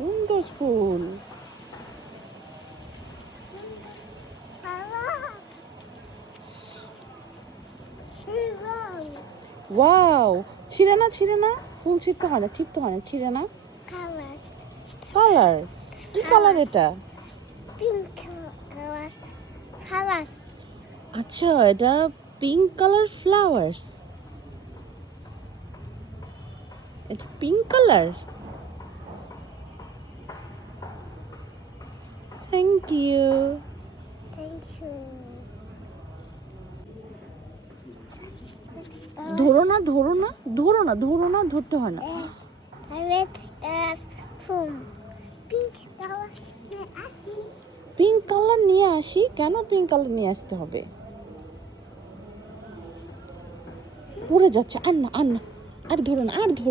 সুন্দর ফুল। ওয়াও, ছিঁড়ে না ছিঁড়ে না, ফুল ছিঁড়তে হয় না, ছিঁড়তে হয় না, ছিঁড়ে না। কালার, কি কালার এটা? আচ্ছা, এটা পিঙ্ক কালার ফ্লাওয়ার্স। এটা পিঙ্ক কালার। Thank you. ধরো না, ধরো না, ধরো না, ধরো না, ধরতে হয় না। পিঙ্ক কালার নিয়ে আসি? কেন পিঙ্ক কালার নিয়ে আসতে হবে? পড়ে যাচ্ছে, আর না, আর না, আর ধরো না, আর ধরো